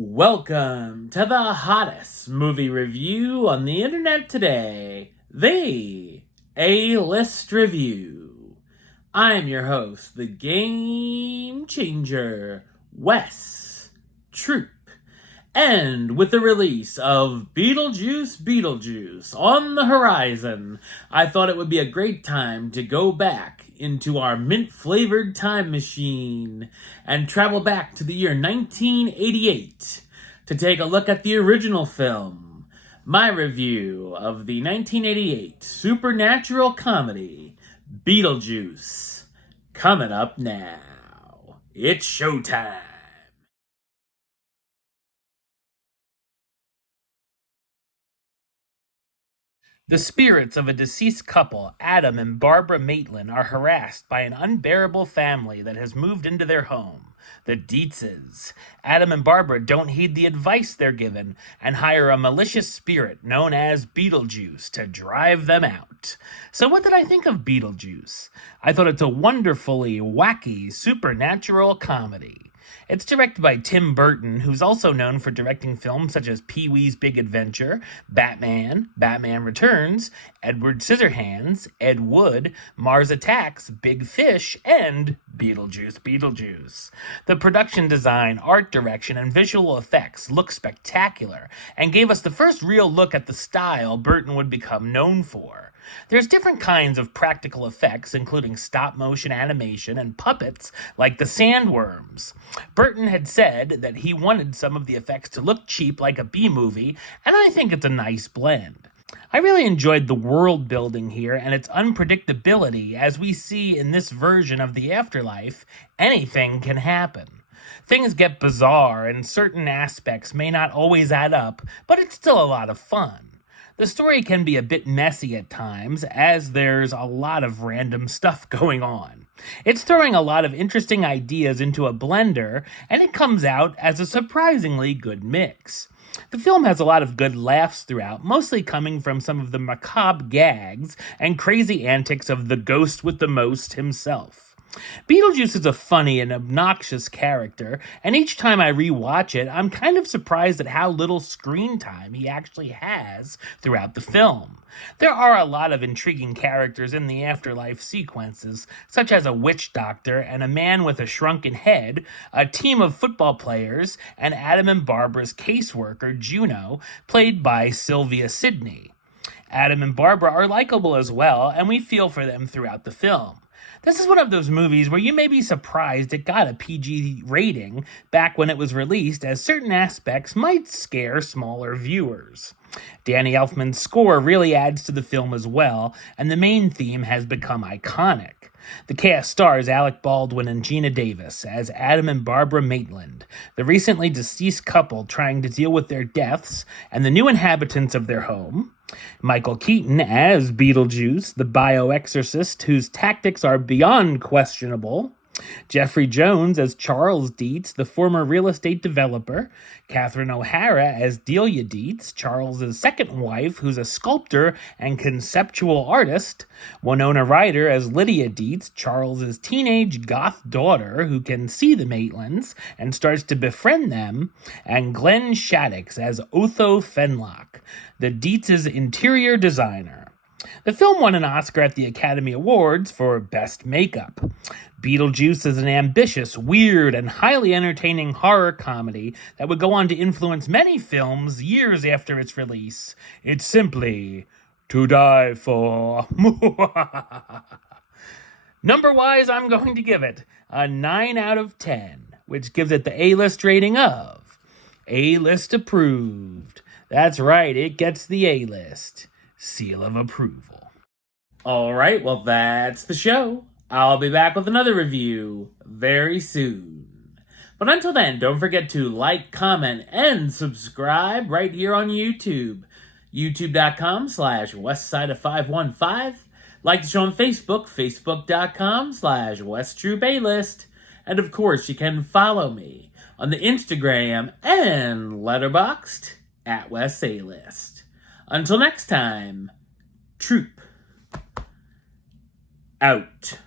Welcome to the hottest movie review on the internet today, the A-List Review. I'm your host, the Game Changer, Wes Troop. And with the release of Beetlejuice on the horizon, I thought it would be a great time to go back into our mint-flavored time machine and travel back to the year 1988 to take a look at the original film. My review of the 1988 supernatural comedy, Beetlejuice. Coming up now. It's showtime. The spirits of a deceased couple, Adam and Barbara Maitland, are harassed by an unbearable family that has moved into their home, the Dietzes. Adam and Barbara don't heed the advice they're given and hire a malicious spirit known as Beetlejuice to drive them out. So what did I think of Beetlejuice? I thought it's a wonderfully wacky supernatural comedy. It's directed by Tim Burton, who's also known for directing films such as Pee-wee's Big Adventure, Batman, Batman Returns, Edward Scissorhands, Ed Wood, Mars Attacks, Big Fish, and Beetlejuice. The production design, art direction, and visual effects look spectacular and gave us the first real look at the style Burton would become known for. There's different kinds of practical effects, including stop-motion animation and puppets like the sandworms. Burton had said that he wanted some of the effects to look cheap like a B-movie, and I think it's a nice blend. I really enjoyed the world building here and its unpredictability. As we see in this version of the afterlife, anything can happen. Things get bizarre and certain aspects may not always add up, but it's still a lot of fun. The story can be a bit messy at times, as there's a lot of random stuff going on. It's throwing a lot of interesting ideas into a blender, and it comes out as a surprisingly good mix. The film has a lot of good laughs throughout, mostly coming from some of the macabre gags and crazy antics of the ghost with the most himself. Beetlejuice is a funny and obnoxious character, and each time I rewatch it, I'm kind of surprised at how little screen time he actually has throughout the film. There are a lot of intriguing characters in the afterlife sequences, such as a witch doctor and a man with a shrunken head, a team of football players, and Adam and Barbara's caseworker, Juno, played by Sylvia Sidney. Adam and Barbara are likable as well, and we feel for them throughout the film. This is one of those movies where you may be surprised it got a PG rating back when it was released, as certain aspects might scare smaller viewers. Danny Elfman's score really adds to the film as well, and the main theme has become iconic. The cast stars Alec Baldwin and Geena Davis as Adam and Barbara Maitland, the recently deceased couple trying to deal with their deaths and the new inhabitants of their home. Michael Keaton as Beetlejuice, the bioexorcist whose tactics are beyond questionable. Jeffrey Jones as Charles Dietz, the former real estate developer. Catherine O'Hara as Delia Dietz, Charles's second wife, who's a sculptor and conceptual artist. Winona Ryder as Lydia Dietz, Charles's teenage goth daughter who can see the Maitlands and starts to befriend them. And Glenn Shaddix as Otho Fenlock, the Dietz's interior designer. The film won an Oscar at the Academy Awards for Best Makeup. Beetlejuice is an ambitious, weird, and highly entertaining horror comedy that would go on to influence many films years after its release. It's simply to die for. Number-wise, I'm going to give it a 9 out of 10, which gives it the A-list rating of A-list approved. That's right, it gets the A-list seal of approval. Alright, well that's the show. I'll be back with another review very soon. But until then, don't forget to like, comment, and subscribe right here on YouTube. youtube.com/westside515. Like the show on Facebook, facebook.com/westtroupaylist. And of course, you can follow me on the Instagram and Letterboxd at WesAList. Until next time, Troop out.